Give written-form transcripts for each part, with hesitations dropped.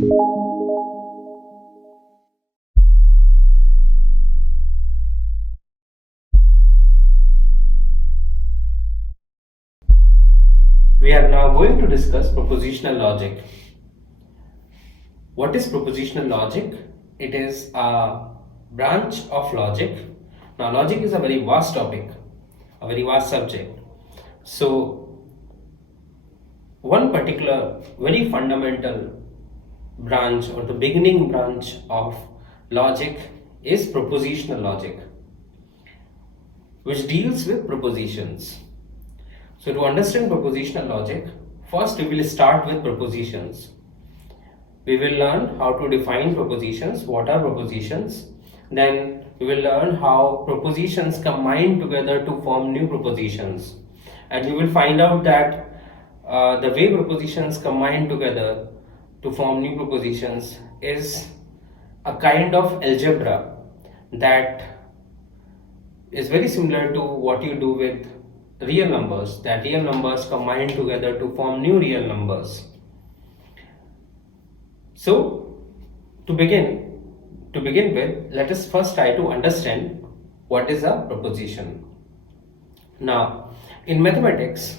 We are now going to discuss propositional logic. What is propositional logic? It is a branch of logic. Now, logic is a very vast topic, a very vast subject. So, one particular very fundamental branch or the beginning branch of logic is propositional logic, which deals with propositions. So to understand propositional logic, first we will start with propositions. We will learn how to define propositions, what are propositions. Then we will learn how propositions combine together to form new propositions. And you will find out that the way propositions combine together to form new propositions is a kind of algebra that is very similar to what you do with real numbers, that real numbers combine together to form new real numbers. So to begin with, let us first try to understand what is a proposition. Now, in mathematics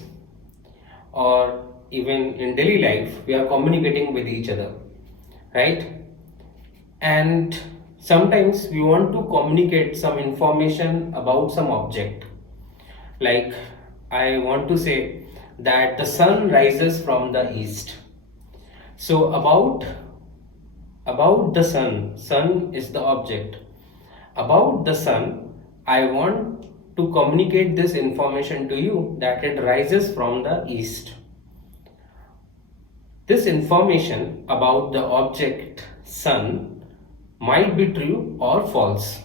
or even in daily life, we are communicating with each other, right? And sometimes we want to communicate some information about some object. Like I want to say that the sun rises from the east. So about the sun is the object. About the sun, I want to communicate this information to you that it rises from the east. This information about the object sun might be true or false.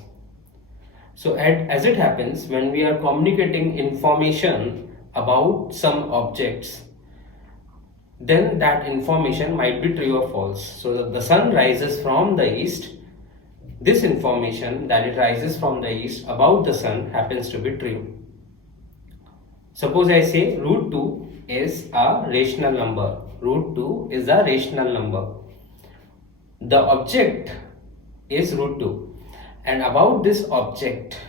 So as it happens, when we are communicating information about some objects, then that information might be true or false. So the sun rises from the east. This information that it rises from the east about the sun happens to be true. Suppose I say root 2 is a rational number. Root 2 is a rational number. The object is root 2. And about this object,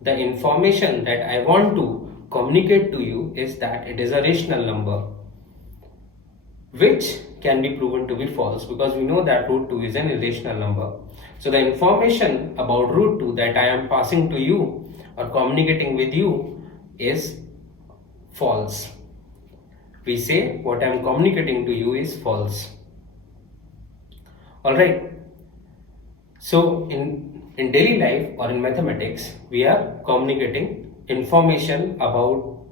the information that I want to communicate to you is that it is a rational number, which can be proven to be false because we know that root 2 is an irrational number. So the information about root 2 that I am passing to you or communicating with you is false. We say what I am communicating to you is false. Alright. So in daily life or in mathematics, we are communicating information about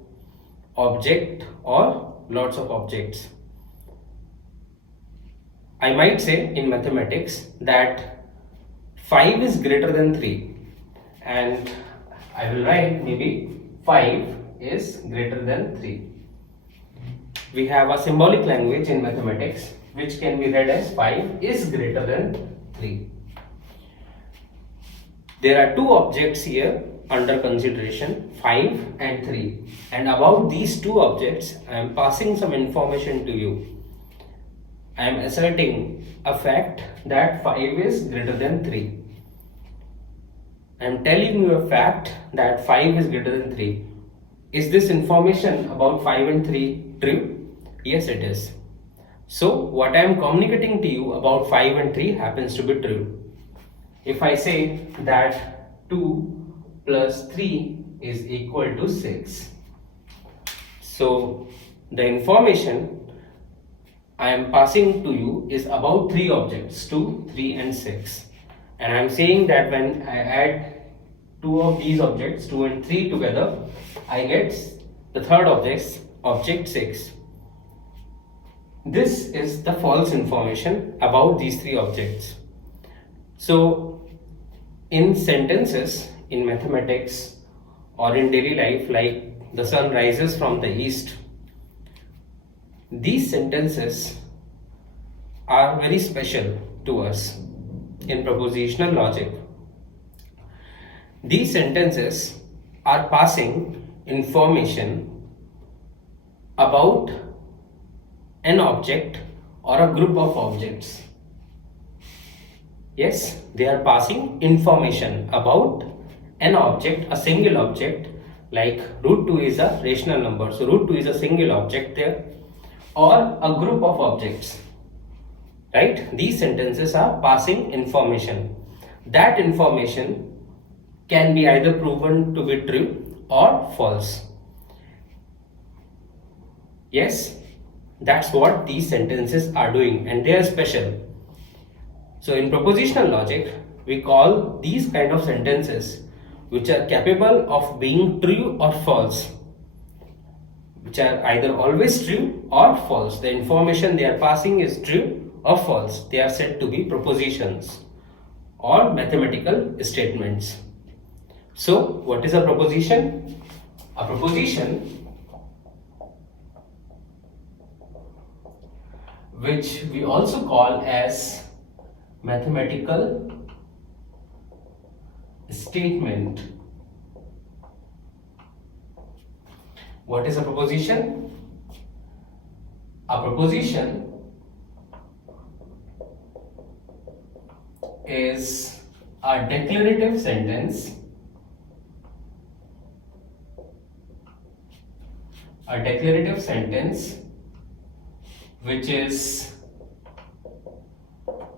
object or lots of objects. I might say in mathematics that 5 is greater than 3, and I will write maybe 5 is greater than 3. We have a symbolic language in mathematics which can be read as 5 is greater than 3. There are two objects here under consideration, 5 and 3, and about these two objects I am passing some information to you. I am asserting a fact that 5 is greater than 3. I am telling you a fact that 5 is greater than 3. Is this information about 5 and 3 true? Yes, it is. So what I am communicating to you about 5 and 3 happens to be true. If I say that 2 plus 3 is equal to 6. So the information I am passing to you is about three objects, 2, 3 and 6. And I am saying that when I add two of these objects, 2 and 3 together, I get the third object 6. This is the false information about these three objects. So in sentences, in mathematics or in daily life, like the sun rises from the east, these sentences are very special to us in propositional logic. These sentences are passing information about an object or a group of objects. Yes, they are passing information about an object, a single object, like root 2 is a rational number. So root 2 is a single object there, or a group of objects. Right? These sentences are passing information. That information can be either proven to be true or false. Yes, that's what these sentences are doing, and they are special. So in propositional logic, we call these kind of sentences which are capable of being true or false, which are either always true or false. The information they are passing is true or false. They are said to be propositions or mathematical statements. So what is a proposition? A proposition, which we also call as mathematical statement. What is a proposition? A proposition is a declarative sentence, which is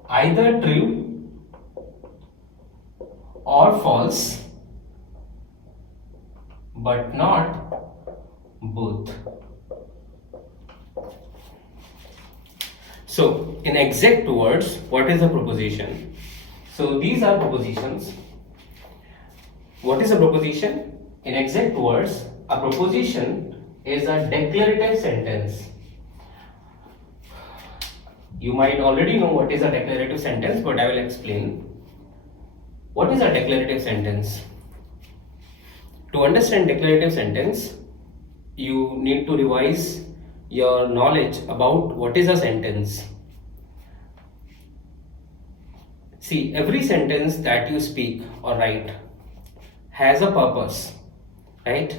either true or false, but not both. So in exact words, what is a proposition? So these are propositions. What is a proposition? In exact words, a proposition is a declarative sentence. You might already know what is a declarative sentence, but I will explain. What is a declarative sentence? To understand declarative sentence, you need to revise your knowledge about what is a sentence. See, every sentence that you speak or write has a purpose, right?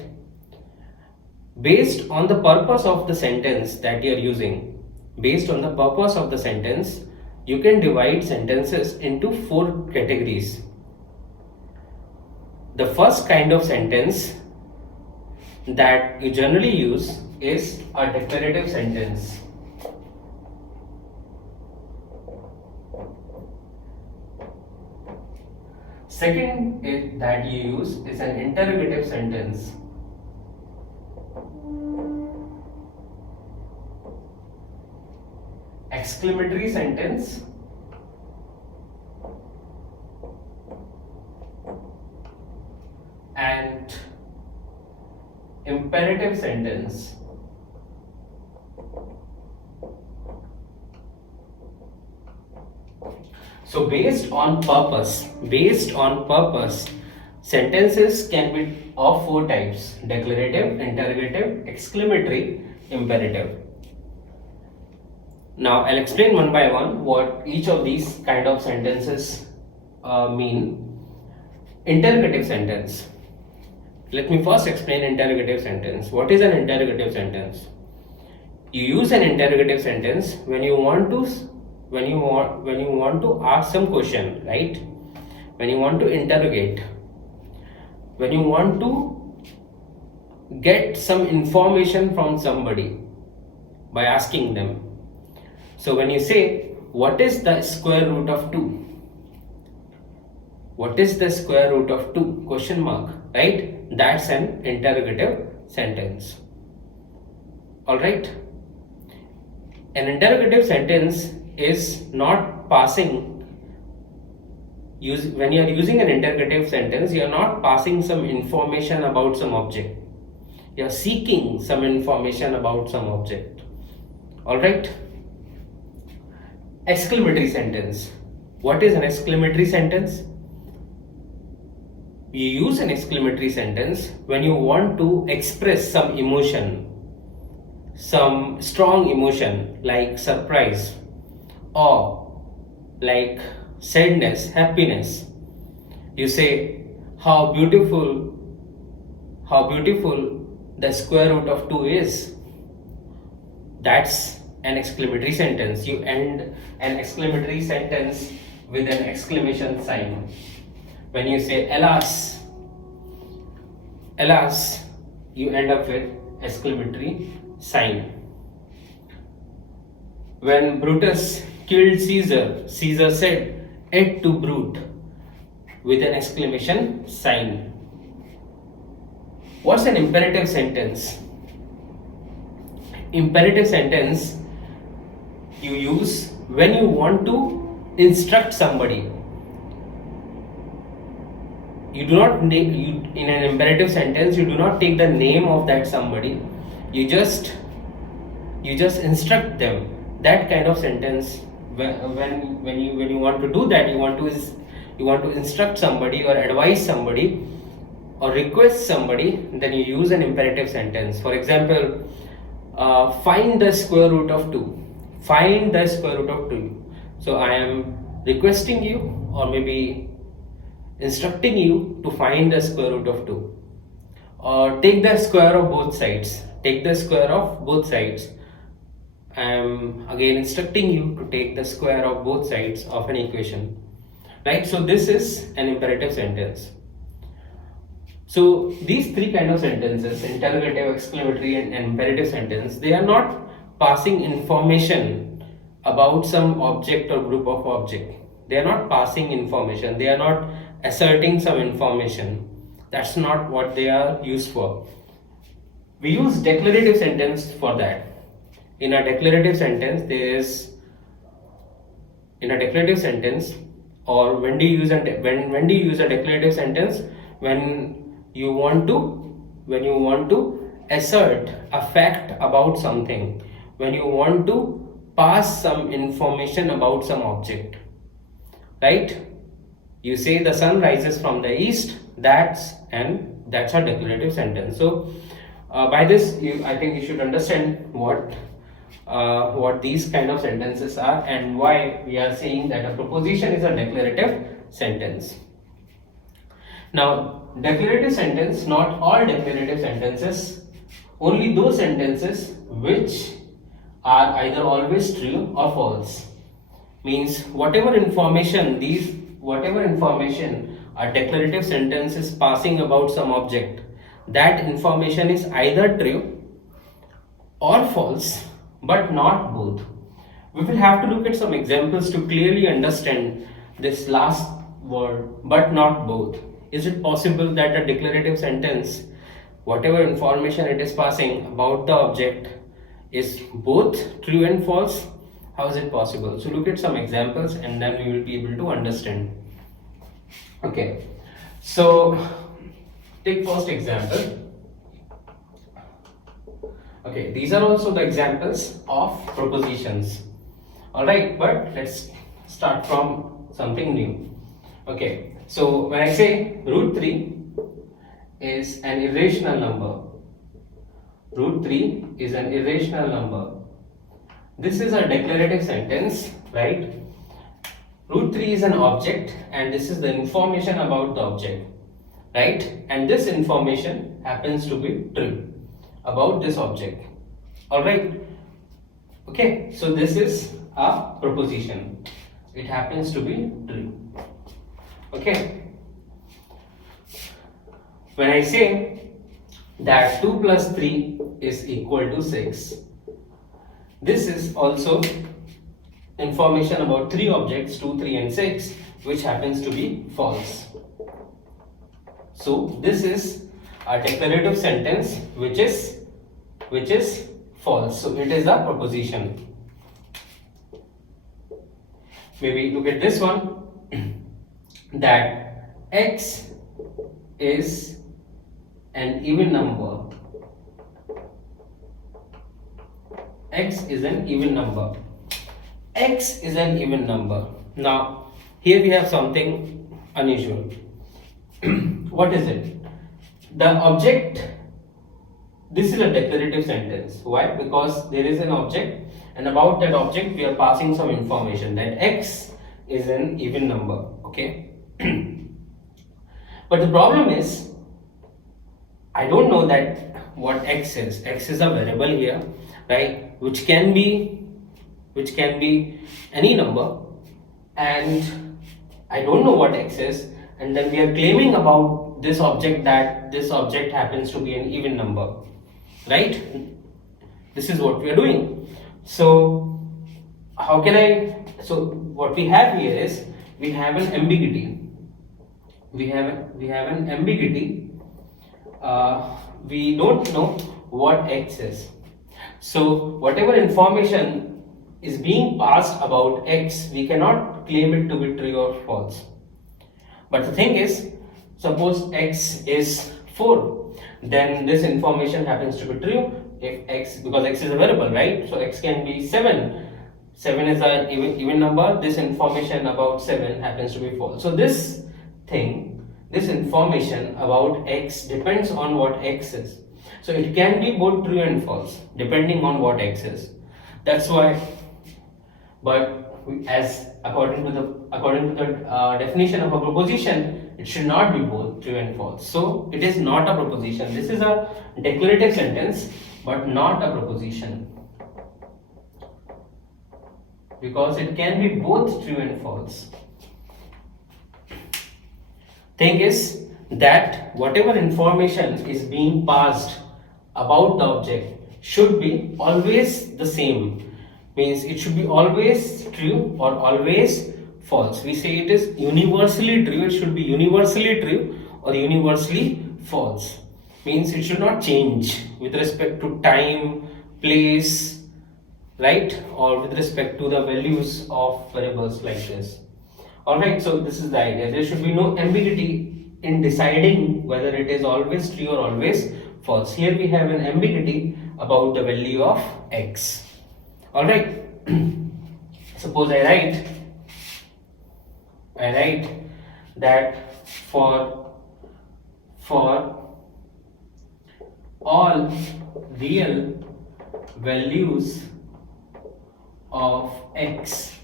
Based on the purpose of the sentence that you are using, you can divide sentences into 4 categories. The first kind of sentence that you generally use is a declarative sentence. Second that you use is an interrogative sentence. Exclamatory sentence, and imperative sentence. So based on purpose, sentences can be of 4 types: declarative, interrogative, exclamatory, imperative. Now I'll explain one by one what each of these kind of sentences mean. Interrogative sentence. Let me first explain interrogative sentence. What is an interrogative sentence? You use an interrogative sentence when you want to ask some question, right? When you want to interrogate, when you want to get some information from somebody by asking them. So when you say, what is the square root of 2? What is the square root of 2? Question mark, right? That's an interrogative sentence. Alright? An interrogative sentence is not passing. When you are using an interrogative sentence, you are not passing some information about some object. You are seeking some information about some object. Alright? Exclamatory sentence. What is an exclamatory sentence? You use an exclamatory sentence when you want to express some emotion, some strong emotion like surprise, or like sadness, happiness. You say, how beautiful the square root of 2 is. That's an exclamatory sentence. You end an exclamatory sentence with an exclamation sign. When you say alas, alas, you end up with exclamatory sign. When Brutus killed Caesar, Caesar said, "Et tu, Brute," with an exclamation sign. What's an imperative sentence? Imperative sentence you use when you want to instruct somebody. You do not in an imperative sentence you do not take the name of that somebody. You just instruct them. That kind of sentence, when you want to do that, you want to instruct somebody or advise somebody or request somebody, then you use an imperative sentence. For example, find the square root of 2. Find the square root of 2. So I am requesting you or maybe instructing you to find the square root of 2. Or take the square of both sides. Take the square of both sides. I am again instructing you to take the square of both sides of an equation. Right? So this is an imperative sentence. So these three kind of sentences, interrogative, exclamatory and imperative sentence, they are not passing information about some object or group of object. They are not passing information. They are not asserting some information. That's not what they are used for. We use declarative sentence for that. In a declarative sentence, or when do you use a declarative sentence? When you want to assert a fact about something, when you want to pass some information about some object, right? You say the sun rises from the east, that's a declarative sentence. So by this I think you should understand what these kind of sentences are and why we are saying that a proposition is a declarative sentence. Now, declarative sentence, not all declarative sentences, only those sentences which are either always true or false. Means whatever information a declarative sentence is passing about some object, that information is either true or false, but not both. We will have to look at some examples to clearly understand this last word, but not both. Is it possible that a declarative sentence, whatever information it is passing about the object, is both true and false? How is it possible? So look at some examples and then we will be able to understand. Okay, so take first example. Okay, these are also the examples of propositions. Alright, but let's start from something new. Okay. So when I say root 3 is an irrational number, root 3 is an irrational number. This is a declarative sentence, right? Root 3 is an object and this is the information about the object, right? And this information happens to be true about this object. Alright? Okay, so this is a proposition. It happens to be true. Okay, when I say that 2 plus 3 is equal to 6, this is also information about three objects, 2, 3 and 6, which happens to be false. So this is a declarative sentence which is false. So it is a proposition. Maybe look at this one. That x is an even number. X is an even number. X is an even number. Now, here we have something unusual. What is it? The object, this is a declarative sentence. Why? Because there is an object and about that object we are passing some information that x is an even number. Okay. But the problem is, I don't know that what x is. X is a variable here, right? Which can be any number, and I don't know what x is, and then we are claiming about this object that this object happens to be an even number, right? This is what we are doing. So how can I, so what we have here is we have an ambiguity. We have an ambiguity. We don't know what x is. So whatever information is being passed about x, we cannot claim it to be true or false. But the thing is, suppose x is 4, then this information happens to be true if x, because x is a variable, right? So x can be 7. 7 is an even number. This information about 7 happens to be false. So this information about x depends on what x is. So it can be both true and false depending on what x is. That's why, but as according to the definition of a proposition, it should not be both true and false. So it is not a proposition. This is a declarative sentence, but not a proposition, because it can be both true and false. Thing is that whatever information is being passed about the object should be always the same. Means it should be always true or always false. We say it is universally true, it should be universally true or universally false. Means it should not change with respect to time, place, right, or with respect to the values of variables like this. Alright, so this is the idea. There should be no ambiguity in deciding whether it is always true or always false. Here we have an ambiguity about the value of x. Alright, suppose I write that for all real values of x,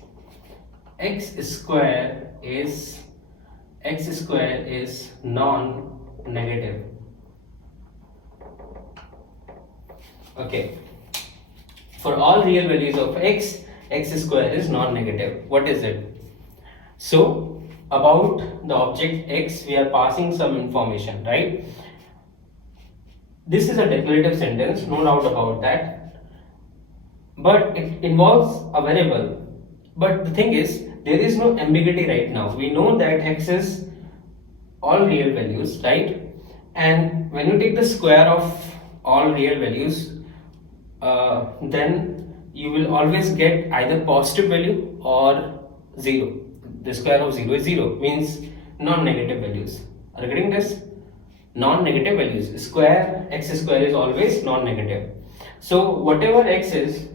x square is non-negative. Okay, for all real values of x, x square is non-negative. What is it? So about the object x, we are passing some information, right? This is a declarative sentence, no doubt about that, but it involves a variable. But the thing is, there is no ambiguity right now. We know that x is all real values, right? And when you take the square of all real values, then you will always get either positive value or 0. The square of 0 is 0, means non-negative values. Are you getting this? Non-negative values. X square is always non-negative. So whatever x is,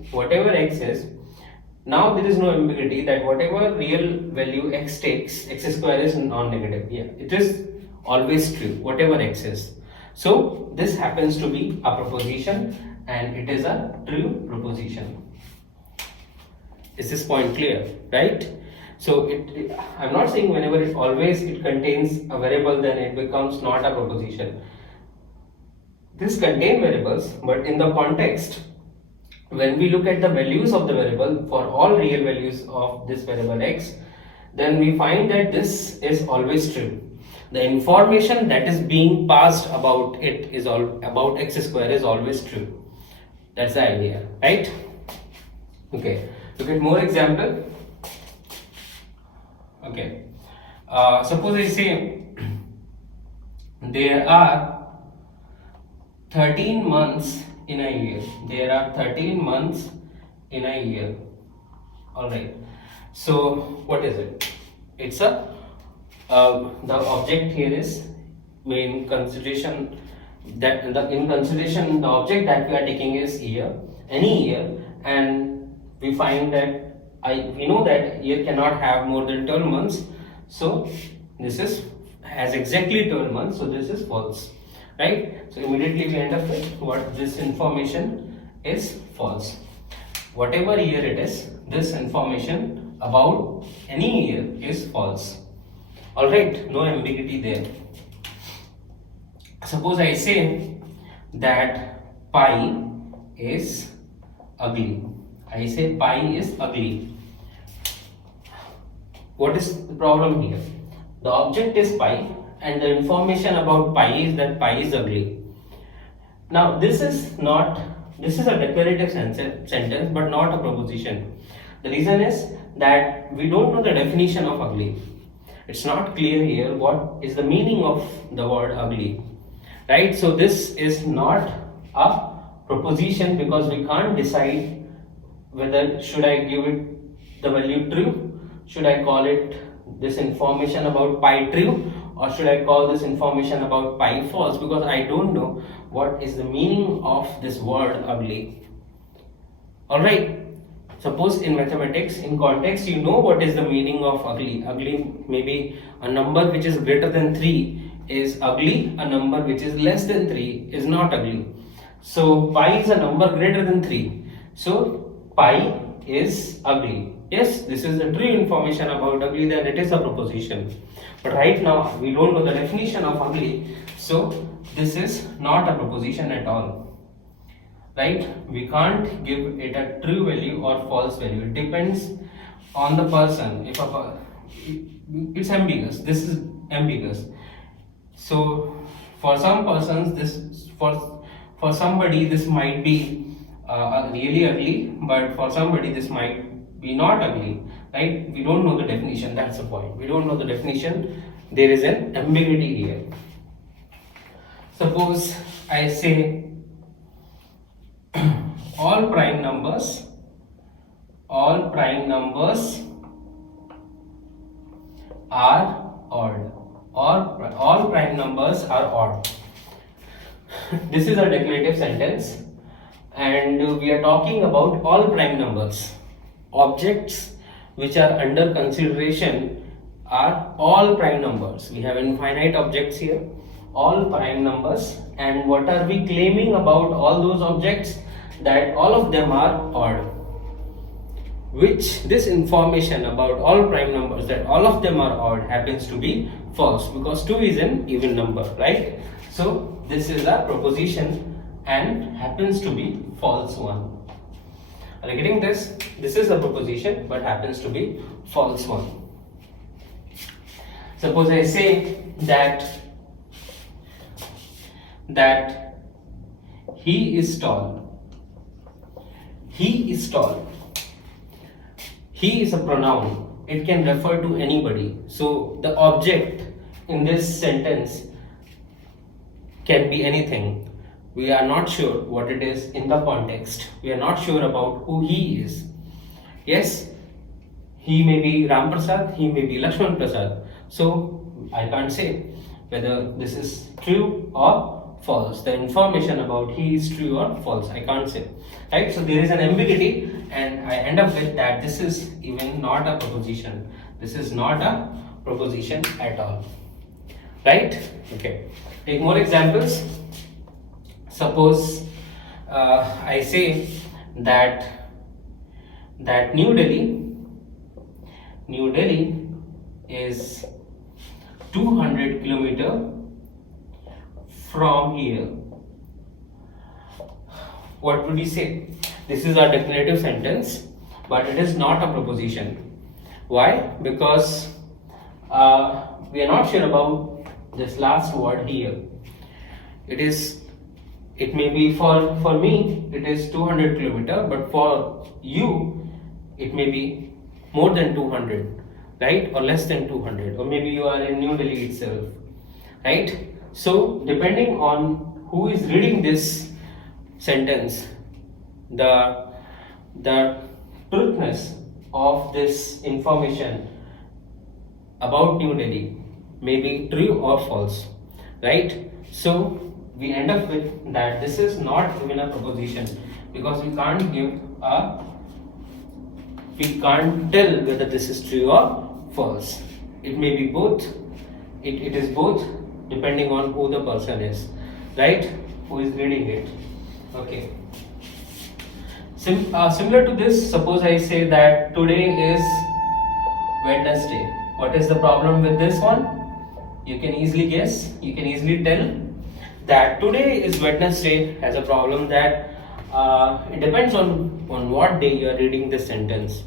now there is no ambiguity that whatever real value x takes, x square is non-negative. Yeah, it is always true, whatever x is. So this happens to be a proposition, and it is a true proposition. Is this point clear? Right? So I'm not saying whenever it contains a variable, then it becomes not a proposition. This contains variables, but in the context, when we look at the values of the variable for all real values of this variable x, then we find that this is always true. The information that is being passed about it is about x square is always true. That's the idea, right? Okay, look at more example. Okay, suppose I say there are 13 months in a year. There are 13 months in a year. Alright, so what is it? It's a the object here is main consideration, that in consideration the object that we are taking is year, any year, and we find that we know that year cannot have more than 12 months, so this has exactly 12 months, so this is false, right? So immediately we end up with what this information is false. Whatever year it is, this information about any year is false. Alright, no ambiguity there. Suppose I say that pi is ugly. I say pi is ugly. what is the problem here? The object is pi and the information about pi is that pi is ugly. Now this is a declarative sentence but not a proposition. The reason is that we don't know the definition of ugly. It's not clear here what is the meaning of the word ugly, right? So this is not a proposition because we can't decide whether should I give it the value true, should I call it this information about pi true, or should I call this information about pi false, because I don't know what is the meaning of this word ugly. Alright, suppose in mathematics, in context, you know what is the meaning of ugly. Ugly, maybe a number which is greater than 3 is ugly, a number which is less than 3 is not ugly. So pi is a number greater than 3. So pi is ugly. Yes, this is the true information about ugly, then it is a proposition. But right now we don't know the definition of ugly, so this is not a proposition at all. Right? We can't give it a true value or false value. It depends on the person. If it's ambiguous, this is ambiguous. So for some persons, this for somebody this might be really ugly, but for somebody this might be not ugly, right? We don't know the definition, that's the point. We don't know the definition, there is an ambiguity here. Suppose I say all prime numbers are odd, or all prime numbers are odd. This is a declarative sentence and we are talking about all prime numbers. Objects which are under consideration are all prime numbers. We have infinite objects here, all prime numbers, and what are we claiming about all those objects? That all of them are odd, which this information about all prime numbers, that all of them are odd, happens to be false because 2 is an even number, right? So this is a proposition and happens to be false one. Are you getting this? This is a proposition but happens to be false one. Suppose I say that he is tall. He is tall. He is a pronoun. It can refer to anybody. So the object in this sentence can be anything. We are not sure what it is in the context. We are not sure about who he is. Yes, he may be Ram Prasad, he may be Lakshman Prasad. So I can't say whether this is true or false. The information about he is true or false, I can't say. Right? So there is an ambiguity and I end up with that this is even not a proposition. This is not a proposition at all. Right? Okay. Take more examples. Suppose I say that New Delhi is 200 kilometers from here. What would we say? This is a declarative sentence, but it is not a proposition. Why? Because we are not sure about this last word here. It may be for me it is 200 kilometers, but for you it may be more than 200, right? Or less than 200, or maybe you are in New Delhi itself, right? So depending on who is reading this sentence, the truthness of this information about New Delhi may be true or false, right? So we end up with that this is not even a proposition because we can't tell whether this is true or false. It may be both. It is both depending on who the person is, right? Who is reading it. Okay. Similar to this, suppose I say that today is Wednesday. What is the problem with this one? You can easily guess. You can easily tell that today is Wednesday has a problem that it depends on what day you are reading this sentence.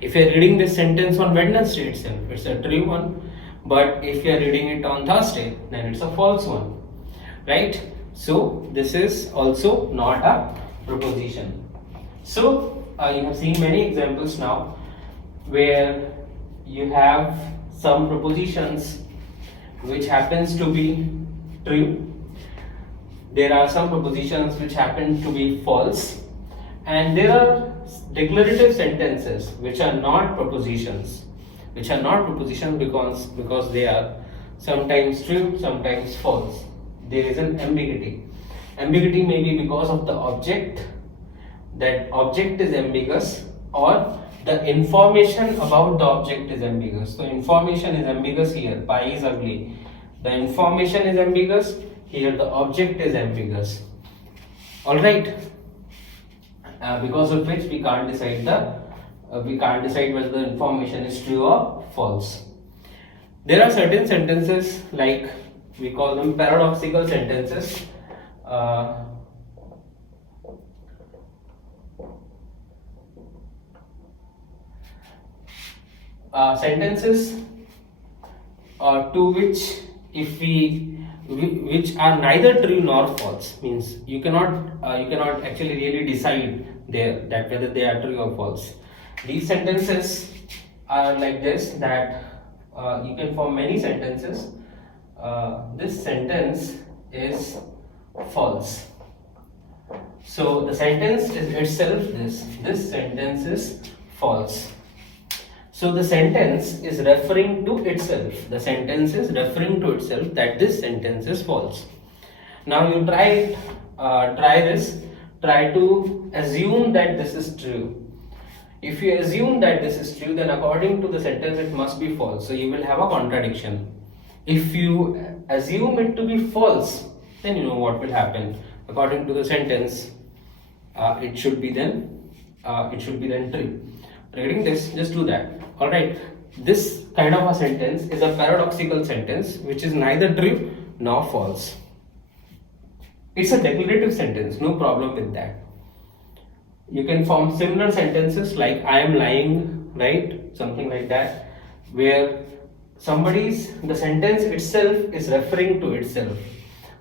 If you are reading this sentence on Wednesday itself, it's a true one. But if you are reading it on Thursday, then it's a false one, right? So this is also not a proposition. So you have seen many examples now where you have some propositions which happens to be true. There are some propositions which happen to be false, and there are declarative sentences which are not propositions, because they are sometimes true, sometimes false. There is an ambiguity. Ambiguity may be because of the object, that object is ambiguous, or the information about the object is ambiguous. So information is ambiguous here, pi is ugly. The information is ambiguous, here the object is ambiguous. Alright. Because of which we can't decide whether the information is true or false. There are certain sentences, like we call them paradoxical sentences. Sentences to which which are neither true nor false, means you cannot actually really decide there that whether they are true or false. These sentences are like this, that you can form many sentences. This sentence is false. So the sentence is itself this sentence is false. So the sentence is referring to itself. The sentence is referring to itself that this sentence is false. Now you try to assume that this is true. If you assume that this is true, then according to the sentence it must be false. So you will have a contradiction. If you assume it to be false, then you know what will happen. According to the sentence, it should be then true. Reading this, just do that. Alright, this kind of a sentence is a paradoxical sentence which is neither true nor false. It's a declarative sentence, no problem with that. You can form similar sentences like I am lying, right? Something like that, where the sentence itself is referring to itself,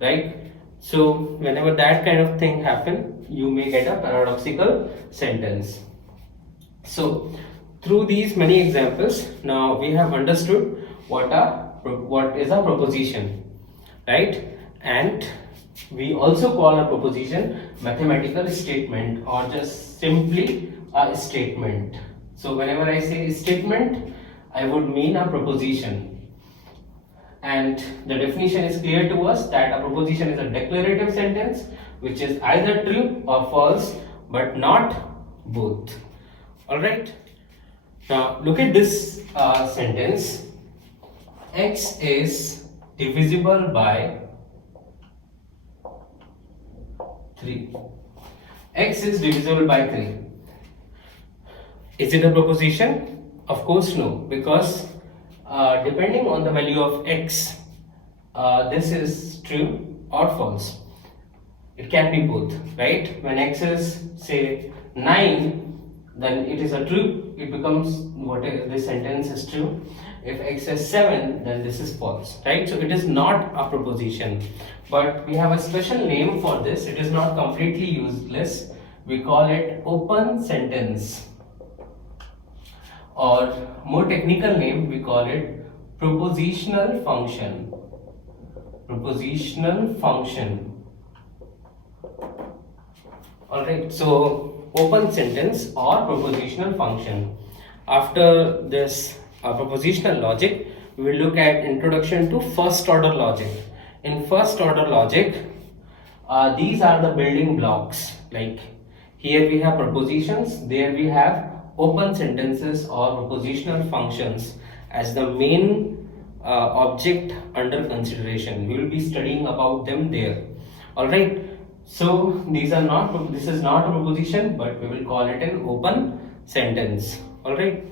right? So whenever that kind of thing happen, you may get a paradoxical sentence. So through these many examples, now we have understood what is a proposition, right? And we also call a proposition mathematical statement, or just simply a statement. So whenever I say statement, I would mean a proposition. And the definition is clear to us that a proposition is a declarative sentence which is either true or false, but not both. Alright. Now look at this sentence. X is divisible by 3. X is divisible by 3. Is it a proposition? Of course no, because depending on the value of x, this is true or false. It can be both, right? When x is say 9, then it is a true, it becomes this sentence is true. If x is 7, then this is false, right? So it is not a proposition, but we have a special name for this. It is not completely useless. We call it open sentence, or more technical name, we call it propositional function. Propositional function. Alright, so open sentence or propositional function. After this propositional logic, we will look at introduction to first order logic. In first order logic, these are the building blocks. Like here we have propositions, there we have open sentences or propositional functions as the main object under consideration. We will be studying about them there. Alright, so this is not a proposition, but we will call it an open sentence. Alright,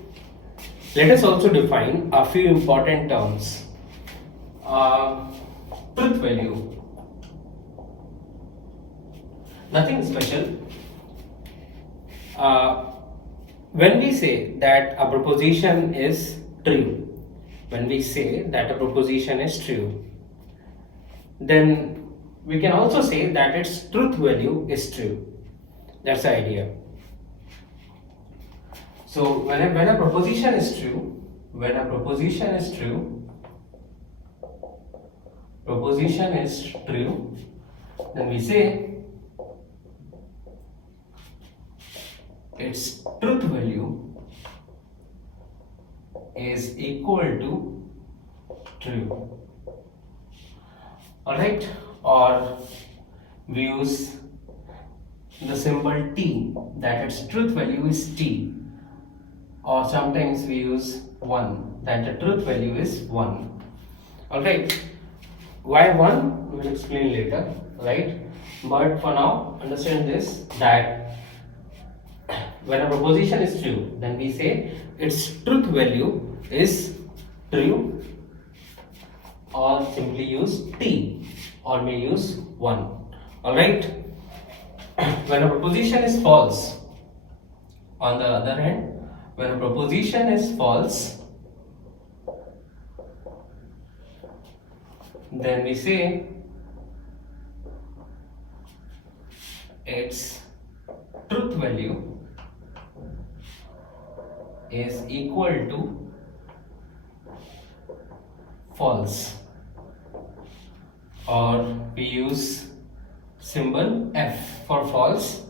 let us also define a few important terms. Truth value, nothing special. when we say that a proposition is true, when we say that a proposition is true, then we can also say that its truth value is true. That's the idea. So when a proposition is true, then we say its truth value is equal to true. Alright, or we use the symbol T, that its truth value is T, or sometimes we use 1, that the truth value is 1. Alright, why 1 we will explain later, right? But for now understand this, that when a proposition is true, then we say its truth value is true, or simply use T, or may use 1. Alright, when a proposition is false, on the other hand, when a proposition is false, then we say its truth value is equal to false, or we use symbol F for false,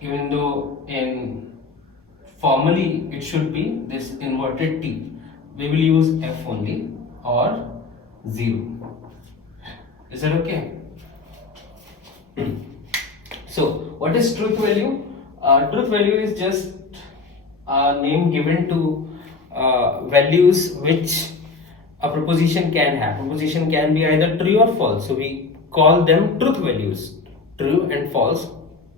even though in formally it should be this inverted T. We will use F only, or 0. Is that okay? So what is truth value? Truth value is just a name given to values which a proposition can have. Proposition can be either true or false, so we call them truth values. True and false,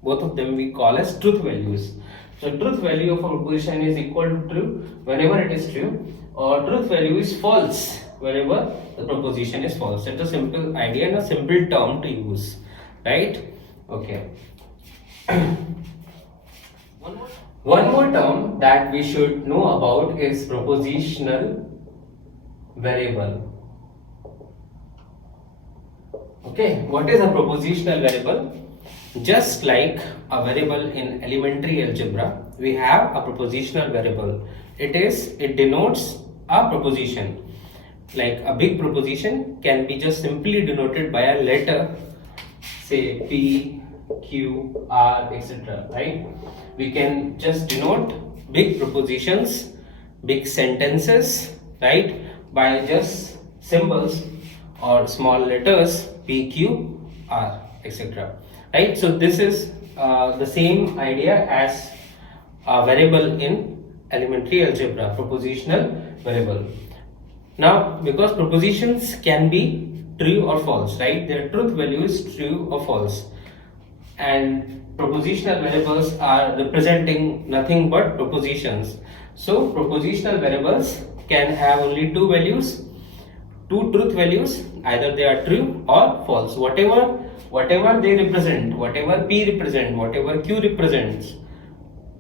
both of them we call as truth values. So truth value of a proposition is equal to true whenever it is true, or truth value is false whenever the proposition is false. It's a simple idea and a simple term to use, right? Okay. One more term that we should know about is propositional variable. Okay, what is a propositional variable? Just like a variable in elementary algebra, we have a propositional variable. It denotes a proposition. Like a big proposition can be just simply denoted by a letter, say P, Q, R, etc. Right? We can just denote big propositions, big sentences, right, by just symbols or small letters P, Q, R, etc. Right? So this is the same idea as a variable in elementary algebra, propositional variable. Now, because propositions can be true or false, right? Their truth value is true or false, and propositional variables are representing nothing but propositions. So propositional variables can have only two values, two truth values, either they are true or false. Whatever they represent, whatever P represent, whatever Q represents,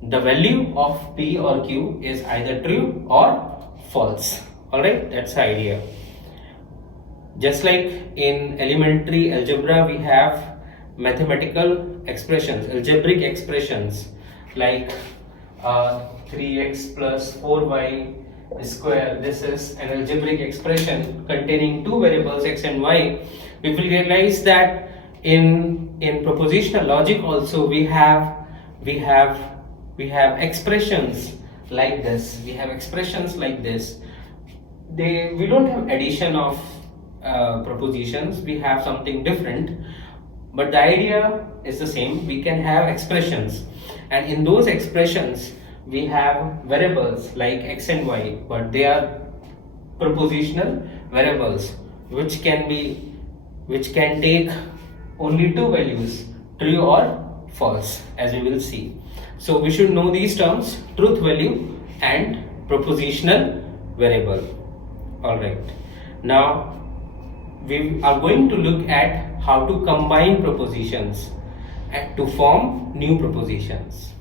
the value of P or Q is either true or false. Alright, that's the idea. Just like in elementary algebra, we have mathematical expressions, algebraic expressions like 3x plus 4y square. This is an algebraic expression containing two variables x and y. We will realize that in propositional logic also we have expressions like this. We have expressions like this. We don't have addition of propositions. We have something different, but the idea is the same. We can have expressions, and in those expressions we have variables like x and y, but they are propositional variables which can take only two values, true or false, as we will see. So we should know these terms, truth value and propositional variable. Alright, now we are going to look at how to combine propositions and to form new propositions.